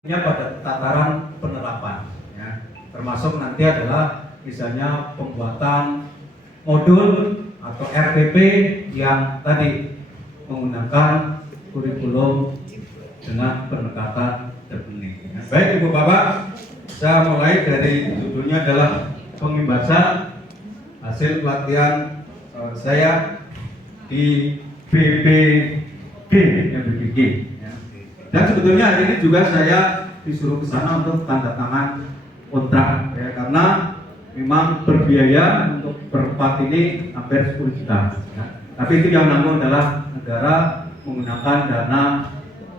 pada tataran penerapan, ya. Termasuk nanti adalah misalnya pembuatan modul atau RPP yang tadi menggunakan kurikulum dengan pendekatan terpenuhi. Baik Ibu Bapak, saya mulai dari judulnya adalah pembebasan hasil pelatihan saya di BPG, ya. Dan sebetulnya hari ini juga saya disuruh ke sana untuk tanda tangan kontrak, ya, karena memang berbiaya untuk berempat ini hampir 10 juta. Ya. Tapi itu yang nanggung adalah negara menggunakan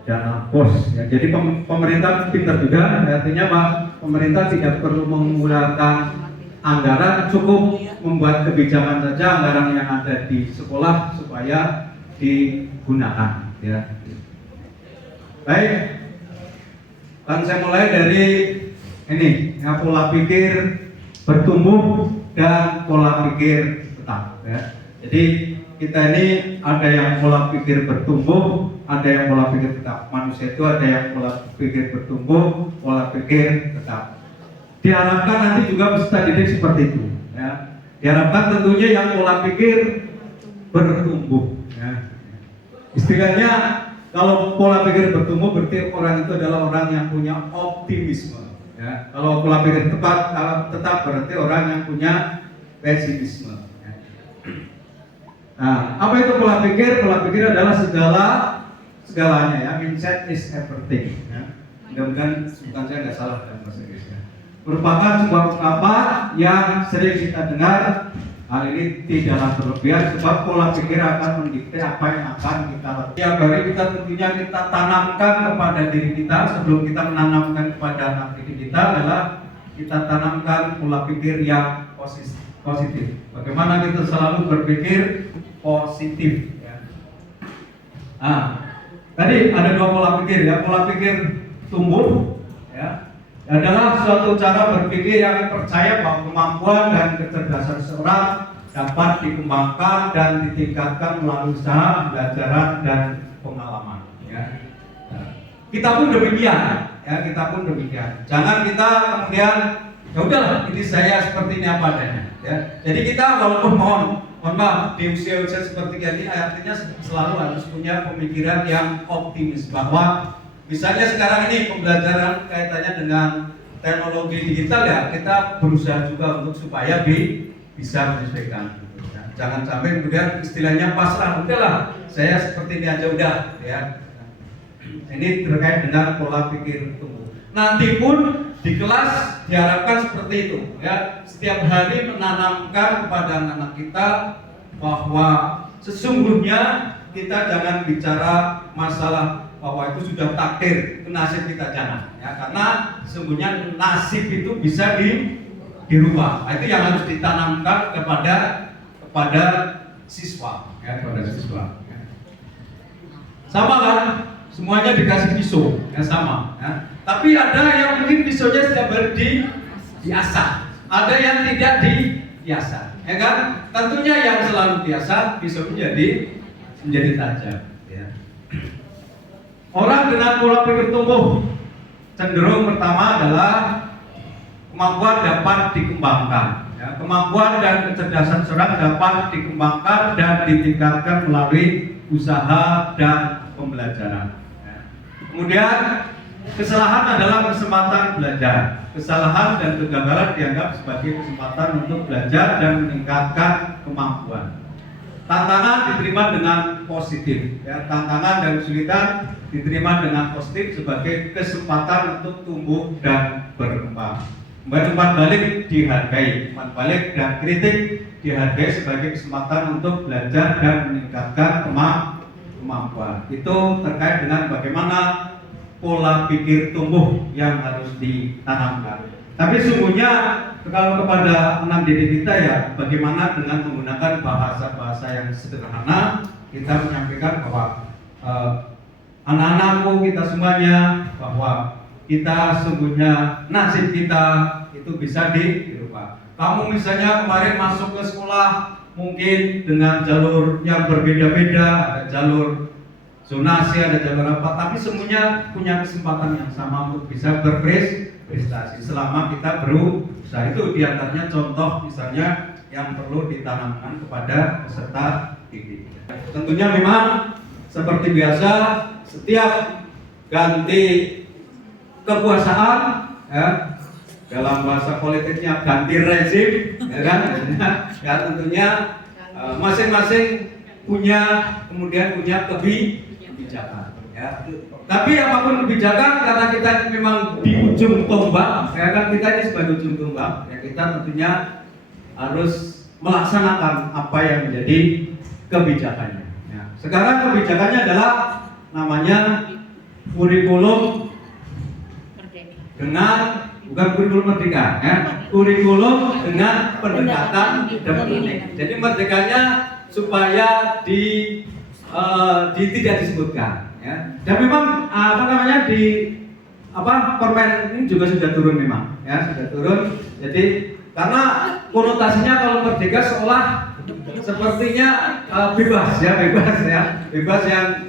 dana pos. Ya. Jadi pemerintah pintar juga, artinya Pak, pemerintah tidak perlu menggunakan anggaran, cukup membuat kebijakan saja anggaran yang ada di sekolah supaya digunakan. Ya. Baik, kan saya mulai dari ini, ya, pola pikir bertumbuh dan pola pikir tetap. Ya. Jadi kita ini ada yang pola pikir bertumbuh, ada yang pola pikir tetap. Manusia itu ada yang pola pikir bertumbuh, pola pikir tetap. Diharapkan nanti juga peserta didik seperti itu. Ya. Diharapkan tentunya yang pola pikir bertumbuh. Ya. Istilahnya kalau pola pikir bertumbuh berarti orang itu adalah orang yang punya optimisme. Ya. Kalau pola pikir tetap berarti orang yang punya pesimisme. Ya. Nah, apa itu pola pikir? Pola pikir adalah segalanya, ya. Mindset is everything. Ya. Mudah-mudahan bukan saya nggak salah dalam bahasa Inggris. Ya. Merupakan sebuah ungkapan yang sering kita dengar. Hal ini tidaklah berlebihan sebab pola pikir akan mendikte apa yang akan kita lakukan. Tiap hari kita tentunya kita tanamkan kepada diri kita sebelum kita menanamkan kepada anak didik kita adalah kita tanamkan pola pikir yang positif. Bagaimana kita selalu berpikir positif. Ya. Nah, tadi ada dua pola pikir, ya. Pola pikir tumbuh, ya, adalah suatu cara berpikir yang percaya bahwa kemampuan dan kecerdasan seorang dapat dikembangkan dan ditingkatkan melalui usaha, pembelajaran dan pengalaman. Ya. Kita pun demikian, ya, kita pun demikian. Jangan kita kemudian ya udahlah, ini saya seperti ini apa adanya. Ya. Jadi kita walaupun mohon maaf di usia-usia seperti ini artinya selalu harus punya pemikiran yang optimis bahwa misalnya sekarang ini pembelajaran kaitannya dengan teknologi digital, ya kita berusaha juga untuk supaya bisa menyesuaikan. Ya. Jangan sampai kemudian istilahnya pasrah, udahlah saya seperti ini aja udah. Ya. Ini terkait dengan pola pikir tumbuh. Nanti pun di kelas diharapkan seperti itu. Ya. Setiap hari menanamkan kepada anak-anak kita bahwa sesungguhnya kita jangan bicara masalah bahwa itu sudah takdir, itu nasib kita jangan, ya, karena sesungguhnya nasib itu bisa dirubah. Itu yang harus ditanamkan kepada siswa, ya, kepada siswa. Ya. Sama kan, semuanya dikasih pisau, ya sama. Ya. Tapi ada yang mungkin pisaunya setiap hari diasah, ada yang tidak diasah, ya kan? Tentunya yang selalu diasah pisau menjadi tajam. Ya. Orang dengan pola pikir tumbuh cenderung pertama adalah kemampuan dapat dikembangkan. Ya, kemampuan dan kecerdasan seorang dapat dikembangkan dan ditingkatkan melalui usaha dan pembelajaran. Ya. Kemudian kesalahan adalah kesempatan belajar. Kesalahan dan kegagalan dianggap sebagai kesempatan untuk belajar dan meningkatkan kemampuan. Tantangan diterima dengan positif, ya. Tantangan dan kesulitan diterima dengan positif sebagai kesempatan untuk tumbuh dan berkembang. Umpan balik dihargai, umpan balik dan kritik dihargai sebagai kesempatan untuk belajar dan meningkatkan kemampuan. Itu terkait dengan bagaimana pola pikir tumbuh yang harus ditanamkan. Tapi sungguhnya kalau kepada anak didik kita, ya, bagaimana dengan menggunakan bahasa-bahasa yang sederhana kita menyampaikan bahwa anak-anakku, kita semuanya, bahwa kita sungguhnya nasib kita itu bisa dirubah. Kamu misalnya kemarin masuk ke sekolah mungkin dengan jalur yang berbeda-beda, ada jalur zonasi, ada jam berapa, tapi semuanya punya kesempatan yang sama untuk bisa berprestasi selama kita berusaha. Itu diantaranya contoh misalnya yang perlu ditanamkan kepada peserta didik. Tentunya memang seperti biasa setiap ganti kekuasaan, ya, dalam bahasa politiknya ganti rezim, ya kan? Ya, tentunya masing-masing kemudian punya kebijakan. Ya. Tapi apapun kebijakan, karena kita memang di ujung tombak, ya kan, kita ini sebagai ujung tombak, ya kita tentunya harus melaksanakan apa yang menjadi kebijakannya. Ya. Sekarang kebijakannya adalah namanya kurikulum dengan bukan kurikulum merdeka, ya, kurikulum dengan pendekatan demokratik. Jadi merdekanya supaya tidak disebutkan, ya. Dan memang permen ini juga sudah turun memang, ya, sudah turun. Jadi karena konotasinya kalau merdeka seolah sepertinya bebas yang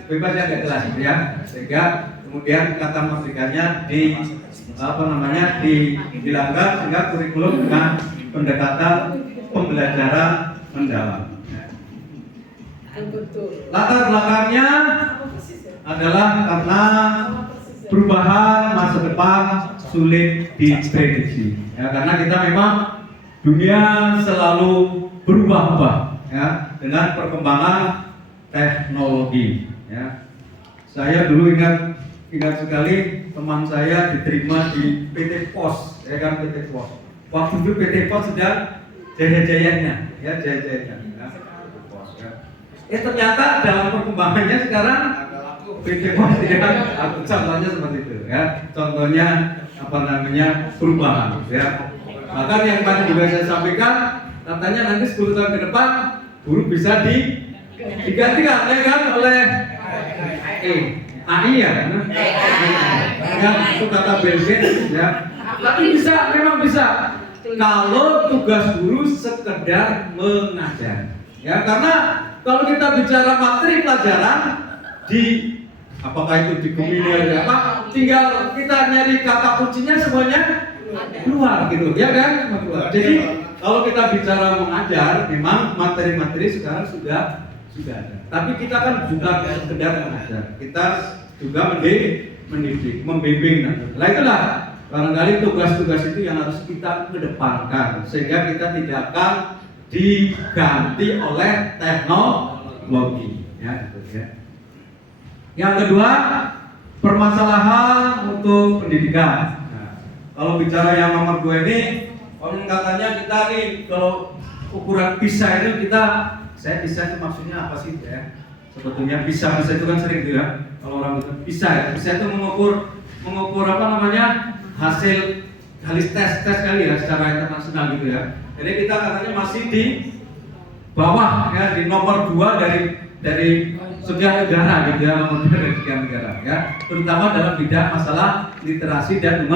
gak jelas, ya. Sehingga kemudian kata merdekanya dilanggar, sehingga kurikulum dengan pendekatan pembelajaran mendalam. Latar belakangnya adalah karena perubahan masa depan sulit diprediksi, ya, karena kita memang dunia selalu berubah-ubah, ya, dengan perkembangan teknologi, ya. Saya dulu ingat sekali teman saya diterima di PT Pos, ya kan, PT Pos. Waktu itu PT Pos sedang jaya-jayanya, ya, jaya-jayanya. Ternyata dalam perkembangannya sekarang PT Pos contohnya seperti itu, ya. Contohnya perubahan, ya. Bahkan yang tadi juga saya sampaikan, katanya nanti 10 tahun ke depan guru bisa digantikan, ya kan, oleh AI, ya. Itu kata Bill Gates, ya. Tapi memang bisa kalau tugas guru sekedar mengajar, ya, karena kalau kita bicara materi pelajaran apakah itu di Gemini atau apa, tinggal kita nyari kata kuncinya semuanya keluar gitu, ya kan? Jadi kalau kita bicara mengajar, memang materi-materi sekarang sudah ada. Tapi kita kan bukan sekedar mengajar, kita juga mendidik, membimbing. Nah itulah barangkali tugas-tugas itu yang harus kita kedepankan, sehingga kita tidak akan diganti oleh teknologi, ya, gitu, ya. Yang kedua, permasalahan untuk pendidikan. Nah, kalau bicara yang nomor 2 ini, orang katanya kita nih kalau ukuran PISA itu saya PISA itu maksudnya apa sih, ya? Sebetulnya PISA itu kan sering gitu, ya. Kalau orang bilang PISA itu mengukur hasil tes kali, ya, secara internasional gitu, ya. Jadi kita katanya masih di bawah, ya, di nomor 2 dari sekian negara gitu, ya, nomor 2 dari sekian negara, ya, terutama dalam bidang masalah literasi dan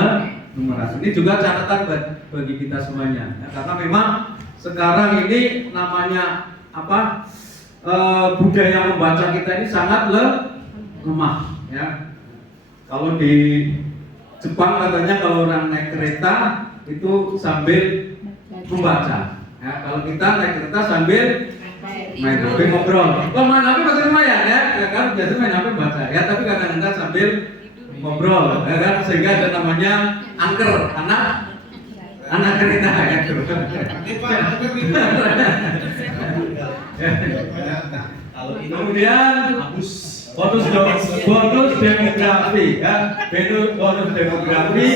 numerasi. Ini juga catatan bagi kita semuanya, ya, karena memang sekarang ini namanya budaya membaca kita ini sangat lemah, ya. Kalau di Jepang katanya kalau orang naik kereta itu sambil membaca, ya, kalau kita naik kereta sambil main HP ngobrol. Kalau main HP masih lumayan, ya kan, biasanya main HP baca, ya, tapi kadang-kadang sambil ngobrol, ya kan, sehingga ada namanya angker, anak kereta, ya. Kemudian bonus demografi, ya, bonus demografi.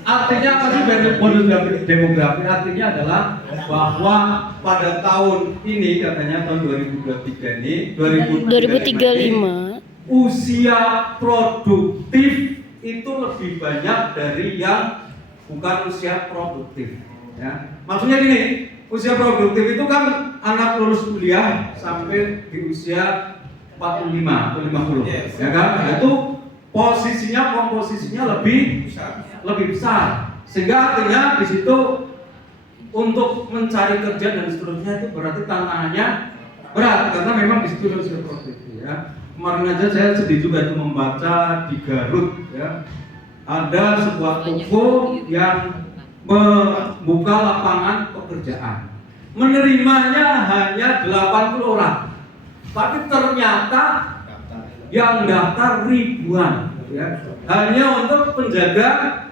Artinya apa sih bonus demografi? Artinya adalah bahwa pada tahun ini, katanya tahun 2023 ini, 2035, usia produktif itu lebih banyak dari yang bukan usia produktif, ya. Maksudnya gini, usia produktif itu kan anak lulus kuliah sampai di usia 45 atau 50, ya kan? Itu komposisinya lebih besar, sehingga artinya di situ untuk mencari kerja dan seterusnya itu berarti tantangannya berat, karena memang di situ usia produktif, ya. kemarin aja saya sedih juga tuh membaca di Garut ya, ada sebuah toko yang membuka lapangan pekerjaan, menerimanya hanya 80 orang, tapi ternyata yang daftar ribuan ya, hanya untuk penjaga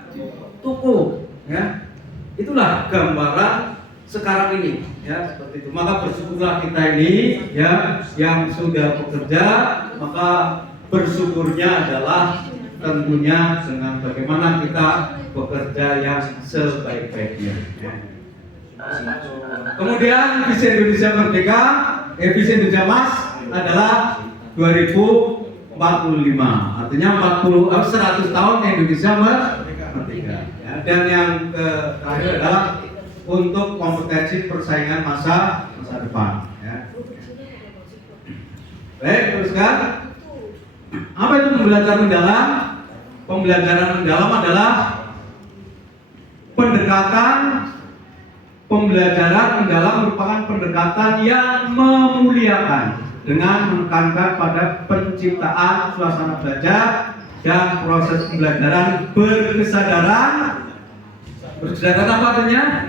toko ya. Itulah gambaran sekarang ini ya, seperti itu. Maka bersyukurlah kita ini ya yang sudah bekerja, maka bersyukurnya adalah tentunya dengan bagaimana kita bekerja yang sebaik-baiknya ya. Kemudian visi Indonesia Merdeka, visi Indonesia Emas adalah 2045, artinya 100 tahun Indonesia Merdeka ya. Dan yang terakhir adalah untuk kompetensi persaingan masa depan ya. Baik, teruskan. Apa itu pembelajaran mendalam? Pembelajaran mendalam adalah pembelajaran mendalam merupakan pendekatan yang memuliakan dengan menekankan pada penciptaan suasana belajar dan proses pembelajaran berkesadaran apa artinya?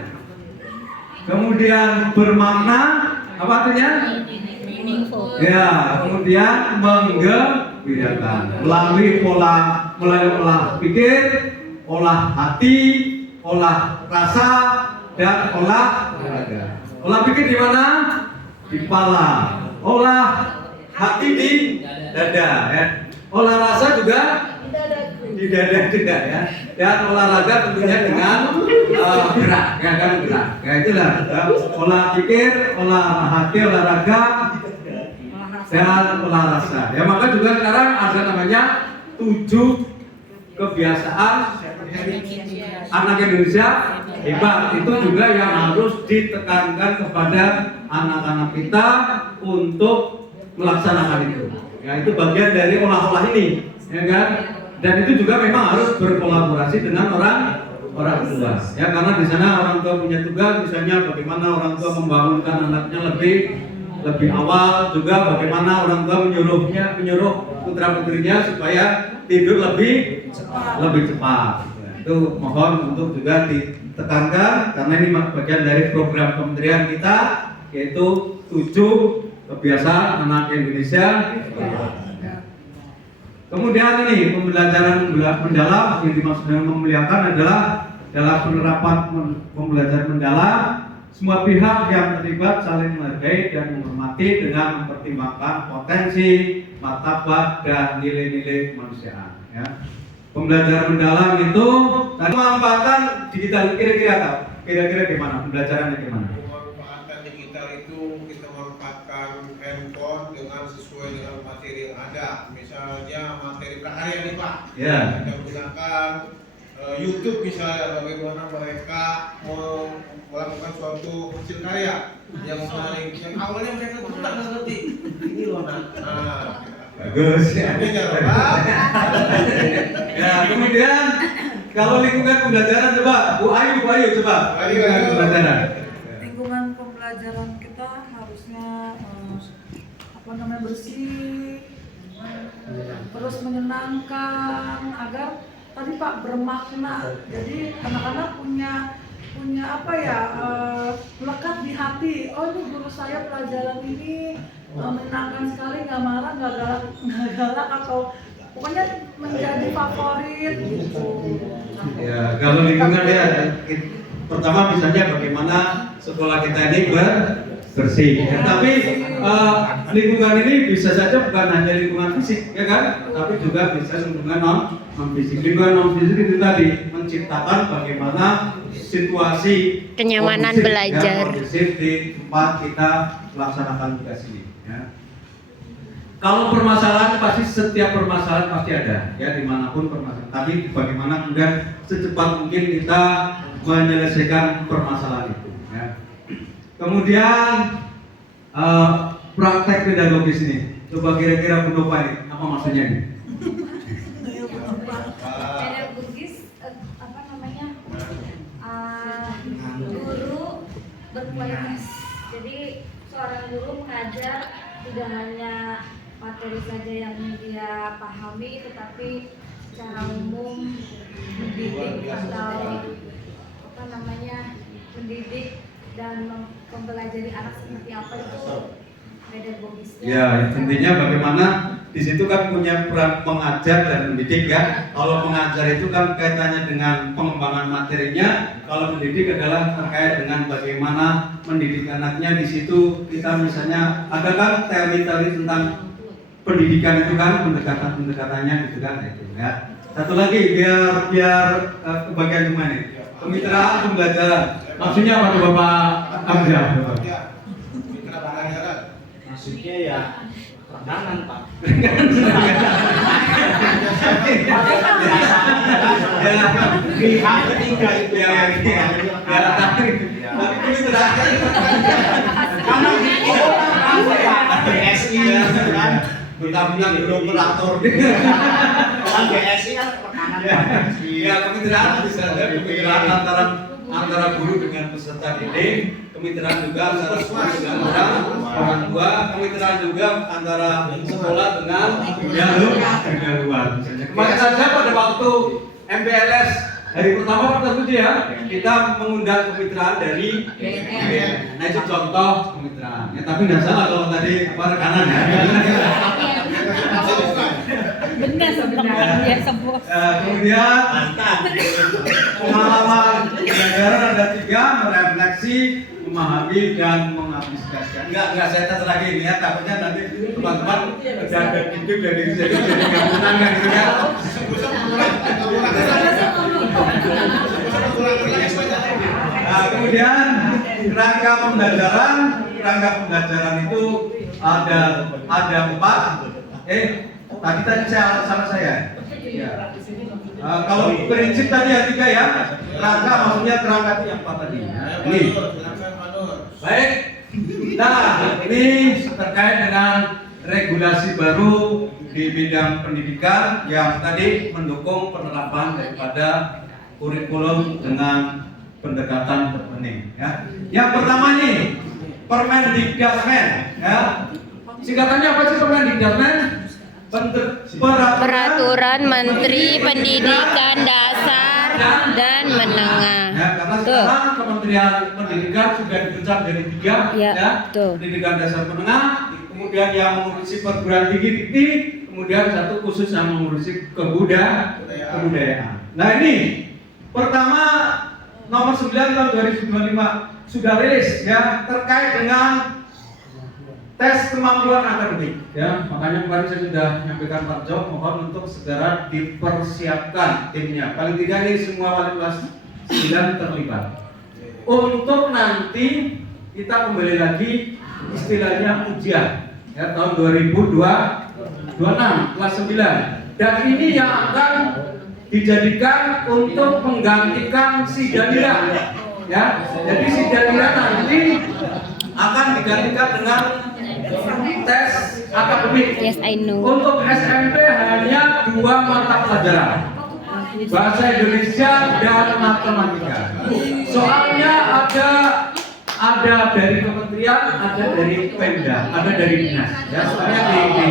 Kemudian bermakna, apa artinya? Ya, kemudian menggembirakan melalui olah pikir, olah hati, olah rasa, dan olah raga. Olah pikir di mana? Di kepala. Olah hati di dada ya. Olah rasa juga di dada juga ya. Dan olahraga tentunya dengan gerak, ya kan gerak. Ya itulah ya. Olah pikir, olah hati, olahraga, dan olah rasa. Ya maka juga sekarang ada namanya 7 kebiasaan anak Indonesia hebat. Itu juga yang harus ditekankan kepada anak-anak kita untuk melaksanakan itu. Ya itu bagian dari olah-olah ini, ya kan? Dan itu juga memang harus berkolaborasi dengan orang tua. Ya karena di sana orang tua punya tugas, misalnya bagaimana orang tua membangunkan anaknya lebih awal, juga bagaimana orang tua menyuruh putra putrinya supaya tidur lebih cepat. Itu mohon untuk juga ditekankan karena ini bagian dari program kementerian kita, yaitu 7 kebiasaan anak Indonesia. Kemudian ini pembelajaran mendalam yang dimaksud dengan memuliakan adalah dalam penerapan pembelajaran mendalam, semua pihak yang terlibat saling menghargai dan menghormati dengan mempertimbangkan potensi, martabat, dan nilai-nilai kemanusiaan. Ya. Pembelajaran mendalam itu memanfaatkan digital kira-kira gimana? Pembelajarannya gimana? Pemanfaatan digital itu kita memanfaatkan handphone dengan sesuai dengan materi yang ada. Misalnya materi prakarya nih Pak. Ya. Kita gunakan YouTube misalnya, bagaimana mereka melakukan suatu hasil karya yang menarik, yang awalnya mereka tuh nggak ngerti ini loh bagus ya. Ya kemudian kalau lingkungan pembelajaran coba Bu Ayu coba lingkungan pembelajaran. Lingkungan pembelajaran kita harusnya bersih, terus menyenangkan agar tadi Pak bermakna. Jadi anak-anak punya melekat di hati. Oh ini guru saya pelajaran ini menyenangkan sekali, nggak marah, nggak galak atau pokoknya menjadi favorit gitu. Ya kalau lingkungan ya pertama misalnya bagaimana sekolah kita ini bersih. Ya, tapi lingkungan ini bisa saja bukan hanya lingkungan fisik, ya kan? Tapi juga bisa lingkungan non fisik. Lingkungan non fisik itu tadi menciptakan bagaimana situasi kenyamanan kondusif, belajar. ya, kondusif di tempat kita melaksanakan tugas ini. Ya. Kalau permasalahan pasti setiap permasalahan pasti ada, ya dimanapun permasalahan. Tapi bagaimana kemudian secepat mungkin kita menyelesaikan permasalahan itu. Ya. Kemudian praktek pedagogis ini, coba kira-kira Bu Nova ini apa maksudnya ini? Pedagogis guru berkualitas. Jadi seorang guru mengajar tidak hanya materi saja yang dia pahami, tetapi secara umum mendidik atau apa namanya mendidik dan mempelajari anak seperti apa itu pedagogisnya. Ya, intinya bagaimana di situ kan punya peran mengajar dan mendidik ya. Kalau mengajar itu kan kaitannya dengan pengembangan materinya, kalau mendidik adalah terkait dengan bagaimana mendidik anaknya. Di situ kita misalnya ada kan teori-teori tentang pendidikan itu kan pendekatan-pendekatannya gitu kan itu ya. Satu lagi biar kebagian semua nih. Kemitraan pembelajaran. Maksudnya apa tuh Bapak Amjad? Ya, mitra pelajaran. Maksudnya ya renangan Pak. Pihak ketiga itu tapi kemitraan Karena itu BSI kan, mentang-mentang belum operator. kan BSI kan rekanan Pak. Ya, kemitraan bisa saja kemitraan antara guru dengan peserta didik, kemitraan juga antara guru dengan orang tua, kemitraan juga antara sekolah dengan dunia luar. Kemarin saja pada waktu MPLS hari pertama tersebut ya, kita mengundang kemitraan dari BNN. Nah itu contoh kemitraan. Ya, tapi nggak salah kalau tadi apa rekanan ya. Benar sebenarnya dia sebut. Kemudian pengalaman pembelajaran ada 3, merefleksi, memahami dan mengaplikasikan. Enggak saya tes lagi ini ya, takutnya nanti teman-teman berjaga hidup jadi gabungan kan gitu ya. Nah, kemudian rangka pembelajaran itu ada 4. Tadi salah saya. Ya. Kalau prinsip tadi ada 3 ya. Rangka maksudnya kerangka itu yang 4 tadi. Ini. Baik. Nah, ini terkait dengan regulasi baru di bidang pendidikan yang tadi mendukung penerapan daripada kurikulum dengan pendekatan terpening. Ya. Yang pertama nih, Permendikdasmen. Ya. Singkatannya apa sih Permendikdasmen? Peraturan Menteri Pendidikan Dasar dan Menengah. Ya, karena sekarang Kementerian Pendidikan sudah dipecah jadi 3 Ya, tuh. Pendidikan dasar menengah, kemudian yang mengurusi perguruan tinggi dikti, kemudian satu khusus yang mengurusi kebudayaan. Nah ini pertama nomor 9 tahun 2025 sudah rilis ya terkait dengan tes kemampuan akademik ya, makanya kemarin saya sudah menyampaikan Pak Jo, mohon untuk segera dipersiapkan timnya. Paling tidak ini semua wali kelas 9 terlibat. Untuk nanti kita kembali lagi istilahnya ujian ya tahun 2026 kelas 9. Dan ini yang akan dijadikan untuk menggantikan Sidadira ya. Jadi Sidadira nanti akan digantikan dengan tes akademik. Yes, I know. Untuk SMP hanya 2 mata pelajaran, bahasa Indonesia dan matematika. Soalnya ada dari kementerian, ada dari Pemda, ada dari dinas. Ya, soalnya ya.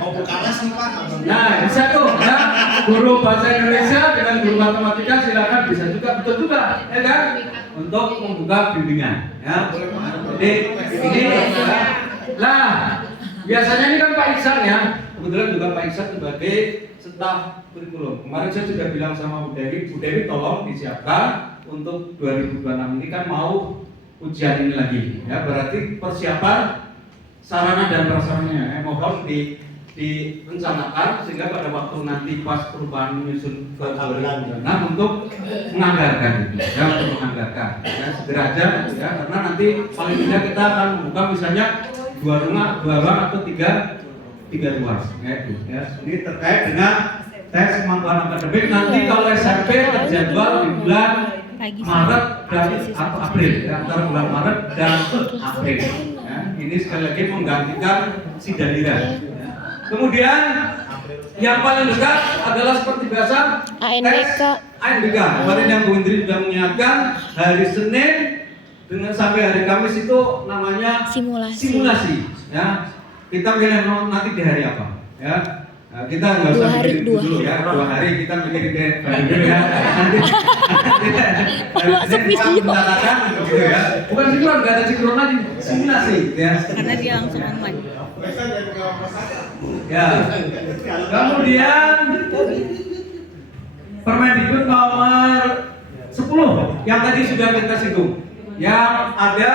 Mau buka kelas nih Pak. Nah, bisa tuh ya, guru bahasa Indonesia dengan guru matematika silakan bisa juga, betul juga, ya kan? Untuk membuka bimbingan, ya. Jadi ini, ya. Nah, biasanya ini kan Pak Iksan ya, kebetulan juga Pak Iksan sebagai staf kurikulum. Kemarin saya sudah bilang sama Bu Dewi tolong disiapkan untuk 2026 ini kan mau ujian ini lagi, ya. Berarti persiapan sarana dan prasarananya, mohon direncanakan sehingga pada waktu nanti pas perubahan menyusun ke 2026 untuk menganggarkan itu, ya, untuk menganggarkan, ya, segera aja, ya, karena nanti paling tidak kita akan membuka misalnya 2 ruang atau 3 ruang, ya itu, ya. Ini terkait dengan tes kemampuan akademik nanti kalau SMP terjadwal di bulan Maret dan atau April, ya, antara bulan Maret dan April. Ya. Ini sekali lagi menggantikan Sidadira. Kemudian yang paling dekat adalah seperti biasa ANBK. ANBK. Kemarin yang Bu Indri sudah mengingatkan hari Senin dengan sampai hari Kamis itu namanya Simulasi. Ya, kita milih nanti di hari apa, ya. Nah, kita nggak usah 2 hari, mikirin itu 2 dulu ya, 2 hari kita mikirin hari dulu ya. Nanti kita katakan gitu ya. Bukan sinkron, nggak ada sinkron lagi, simulasi, ya. Karena dia langsung online. Biasa jadi kawan saja. Ya. Kemudian Permendikbud nomor 10 yang tadi sudah kita singgung, yang ada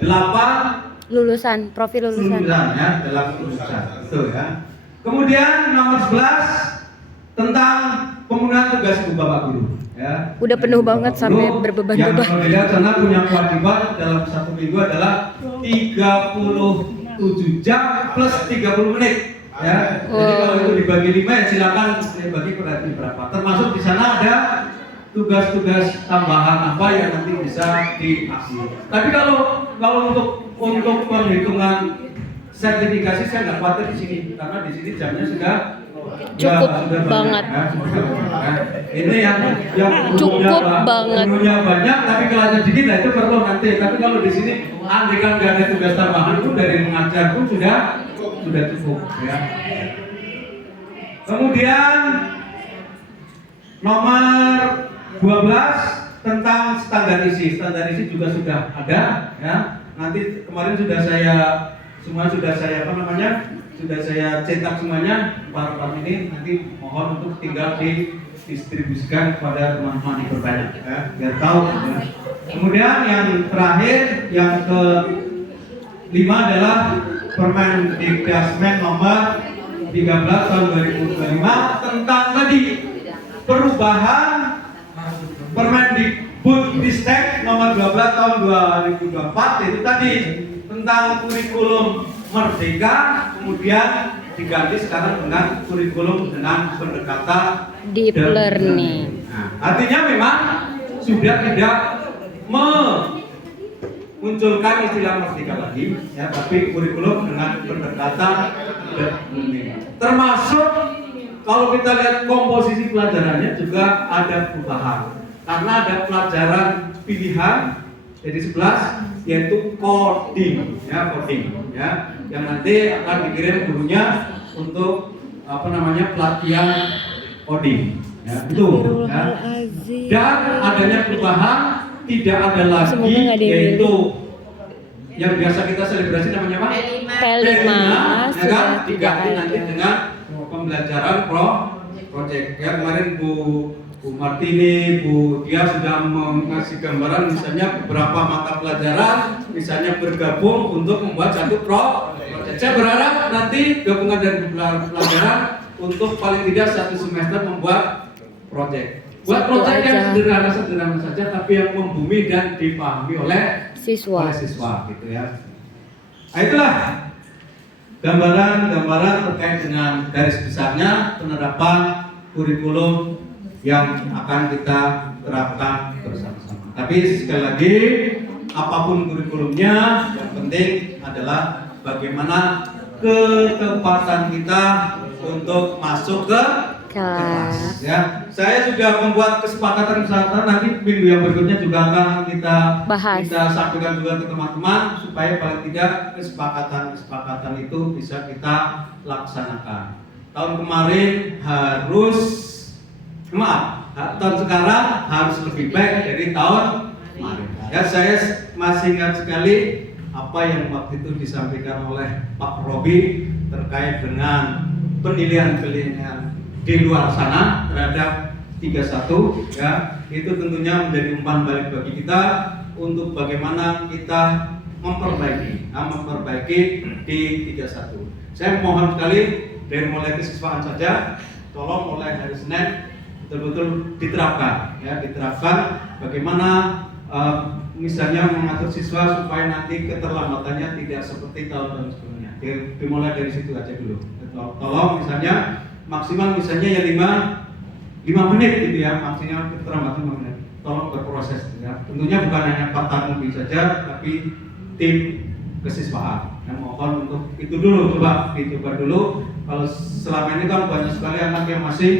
8 Lulusan, profil lulusan. ya, dalam lulusan. Betul ya. Kemudian nomor 11 tentang pemenuhan tugas ibu bapak guru. Ya. Udah penuh banget sampai Guru berbeban-beban. Yang kalau dilihat sana punya kewajiban dalam 1 minggu adalah 37 jam plus 30 menit. Ya. Jadi kalau itu dibagi 5 ya silakan dibagi berarti berapa. Termasuk di sana ada tugas-tugas tambahan apa yang nanti bisa diaksi. Tapi kalau untuk penghitungan sertifikasi saya nggak khawatir di sini karena di sini jamnya sudah Cukup sudah banget. ya, ini yang Cukup banget. Ilmunya banyak tapi kelasnya sedikit nah itu perlu nanti. Tapi kalau di sini andai kan nggak ada tugas tambahan itu dari mengajar pun sudah cukup ya. Kemudian nomor 12 tentang standar isi juga sudah ada ya. Nanti kemarin sudah saya cetak semuanya part ini nanti mohon untuk tinggal didistribusikan kepada teman-teman yang bertanya ya, biar tahu ya. Kemudian yang terakhir yang ke-5 adalah Permendikdasmen nomor 13 tahun 2025 tentang tadi perubahan Permendikbudristek nomor 12 tahun 2024 itu tadi tentang kurikulum merdeka kemudian diganti sekarang dengan kurikulum dengan pendekatan Deep learning. Nah, artinya memang sudah tidak memunculkan istilah merdeka lagi ya, tapi kurikulum dengan pendekatan deep learning. Termasuk kalau kita lihat komposisi pelajarannya juga ada perubahan. Karena ada pelajaran pilihan jadi 11 yaitu coding ya, yang nanti akan dikirim gurunya untuk pelatihan coding ya, itu ya. Dan adanya perubahan tidak ada lagi yaitu yang biasa kita selebrasi namanya apa? P5 ya kan? sudah tidak Diganti nanti ada. dengan pembelajaran project ya. Kemarin Bu Martini, Bu dia sudah mengasih gambaran misalnya beberapa mata pelajaran misalnya bergabung untuk membuat satu project. Saya berharap nanti gabungan dari pelajaran untuk paling tidak 1 semester membuat project. Buat Satu project yang aja. sederhana saja tapi yang membumi dan dipahami oleh Siswa. siswa gitu ya. Nah, itulah gambaran terkait dengan garis besarnya penerapan kurikulum yang akan kita terapkan bersama-sama. Tapi sekali lagi, apapun kurikulumnya, yang penting adalah bagaimana ketepatan kita untuk masuk ke kelas. Ya, saya sudah membuat kesepakatan bersama nanti minggu yang berikutnya juga akan kita Bahas. sampaikan juga ke teman-teman supaya paling tidak kesepakatan itu bisa kita laksanakan. Tahun kemarin tahun sekarang harus lebih baik dari tahun kemarin. Ya, saya masih ingat sekali apa yang waktu itu disampaikan oleh Pak Robi terkait dengan penilaian di luar sana terhadap 31 ya. Itu tentunya menjadi umpan balik bagi kita untuk bagaimana kita memperbaiki di 31. Saya mohon sekali dari mulai kesiswaan saja, tolong mulai hari Senin betul-betul diterapkan bagaimana misalnya mengatur siswa supaya nanti keterlambatannya tidak seperti tahun-tahun sebelumnya. Dimulai dari situ aja dulu. Tolong misalnya maksimal misalnya ya 5 menit gitu ya, maksimal keterlambatan 5 menit. Tolong berproses ya. Tentunya bukan hanya Pak Tarmubi saja tapi tim kesiswaan. Yang mohon untuk itu dulu dicoba dulu. Kalau selama ini kan banyak sekali anak yang masih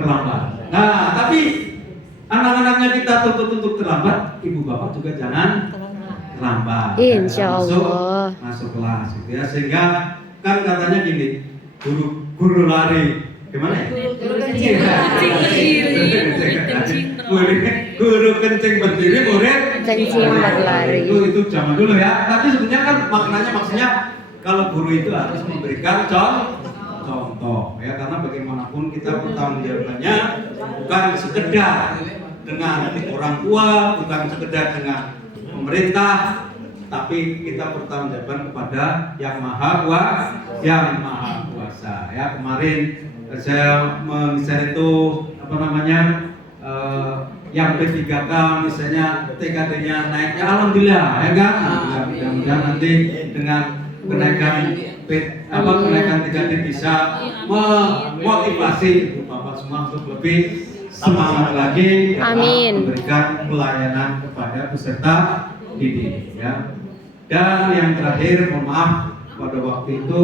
terlambat. Nah, tapi anak-anaknya kita tuntut terlambat, ibu bapak juga jangan terlambat. Insya Allah. Masuk masuk kelas gitu ya. Sehingga kan katanya gini, guru lari gimana ya? Guru kencing berdiri, murid Kencing berlari. Itu zaman dulu ya. Tapi sebenarnya kan maksudnya kalau guru itu harus memberikan contoh ya, karena bagaimanapun kita pertanggungjawabannya bukan sekedar dengan orang tua, bukan sekedar dengan pemerintah, tapi kita bertanggung kepada yang maha kuasa ya. Kemarin saya misalnya itu yang P3K misalnya TKD-nya naiknya, alhamdulillah ya kan. Mudah-mudahan nanti dengan kenaikan kenaikan TKD bisa memotivasi ibu bapak semua untuk lebih semangat lagi dalam Amin. memberikan pelayanan kepada peserta didik ya. Dan yang terakhir, mohon maaf, pada waktu itu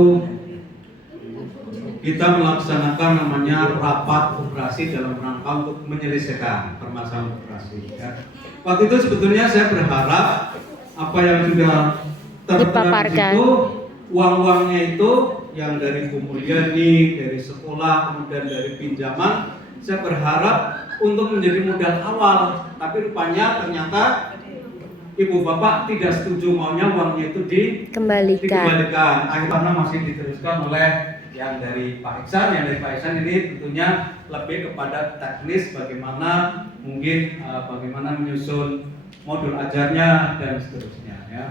kita melaksanakan namanya rapat operasi dalam rangka untuk menyelesaikan permasalahan operasi ya. Waktu itu sebetulnya saya berharap apa yang sudah tertera di situ, uang-uangnya itu yang dari Bu Mulyani, dari sekolah, kemudian dari pinjaman, saya berharap untuk menjadi modal awal. Tapi rupanya ternyata ibu bapak tidak setuju, maunya uangnya itu dikembalikan. Akhirnya masih diteruskan oleh yang dari Pak Iksan. Yang dari Pak Iksan ini tentunya lebih kepada teknis, bagaimana mungkin bagaimana menyusun modul ajarnya dan seterusnya ya.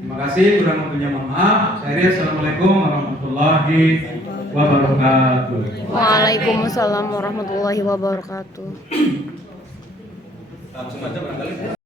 Terima kasih, kurang lebihnya mohon maaf. Assalamualaikum warahmatullahi wabarakatuh. Waalaikumsalam warahmatullahi wabarakatuh. Langsung aja barangkali.